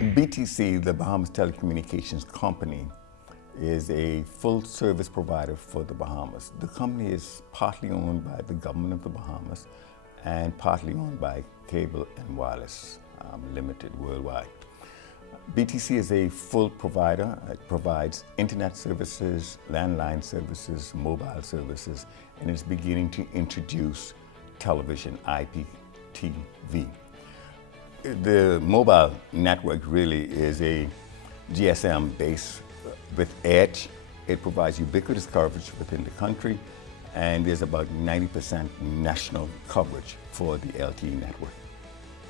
BTC, the Bahamas Telecommunications Company, is a full service provider for the Bahamas. The company is partly owned by the government of the Bahamas and partly owned by Cable and Wireless Limited worldwide. BTC is a full provider. It provides internet services, landline services, mobile services, and is beginning to introduce television, IPTV. The mobile network really is a GSM base with Edge. It provides ubiquitous coverage within the country, and there's about 90% national coverage for the LTE network.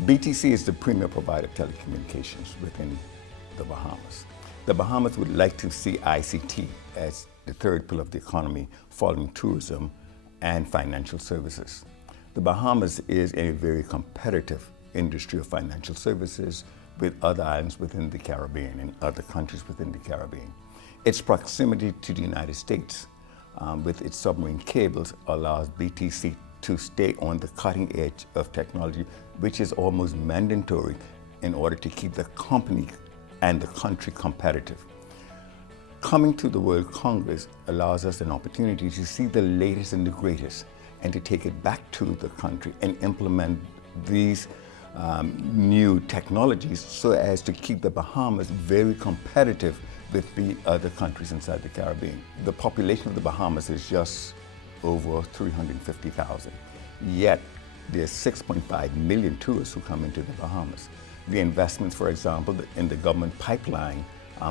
BTC is the premier provider of telecommunications within the Bahamas. The Bahamas would like to see ICT as the third pillar of the economy, following tourism and financial services. The Bahamas is a very competitive industry of financial services with other islands within the Caribbean and other countries within the Caribbean. Its proximity to the United States with its submarine cables allows BTC to stay on the cutting edge of technology, which is almost mandatory in order to keep the company and the country competitive. Coming to the World Congress allows us an opportunity to see the latest and the greatest and to take it back to the country and implement these new technologies so as to keep the Bahamas very competitive with the other countries inside the Caribbean. The population of the Bahamas is just over 350,000, yet there's 6.5 million tourists who come into the Bahamas. The investments, for example, in the government pipeline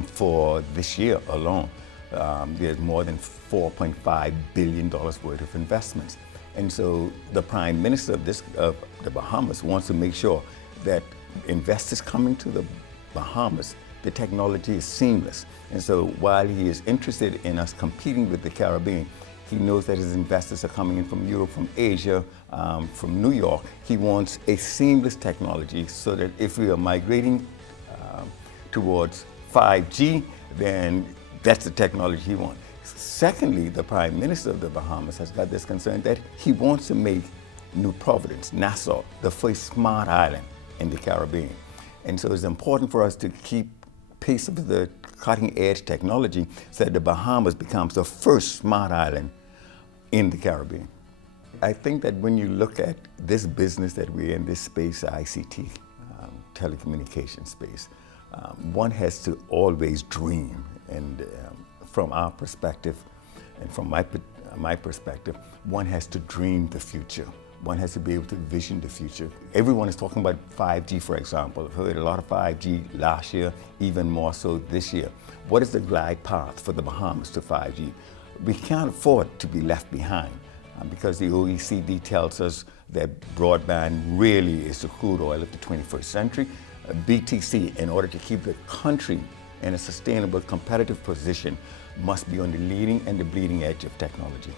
for this year alone, there's more than $4.5 billion worth of investments. And so the Prime Minister of the Bahamas wants to make sure that investors coming to the Bahamas, the technology is seamless. And so while he is interested in us competing with the Caribbean, he knows that his investors are coming in from Europe, from Asia, from New York. He wants a seamless technology so that if we are migrating towards 5G, then that's the technology he wants. Secondly, the Prime Minister of the Bahamas has got this concern that he wants to make New Providence, Nassau, the first smart island in the Caribbean. And so it's important for us to keep pace with the cutting edge technology so that the Bahamas becomes the first smart island in the Caribbean. I think that when you look at this business that we're in, this space, ICT, telecommunication space, one has to always dream. And from our perspective, and from my perspective, one has to dream the future. One has to be able to vision the future. Everyone is talking about 5G, for example. I've heard a lot of 5G last year, even more so this year. What is the glide path for the Bahamas to 5G? We can't afford to be left behind because the OECD tells us that broadband really is the crude oil of the 21st century. BTC, in order to keep the country in a sustainable, competitive position, must be on the leading and the bleeding edge of technology.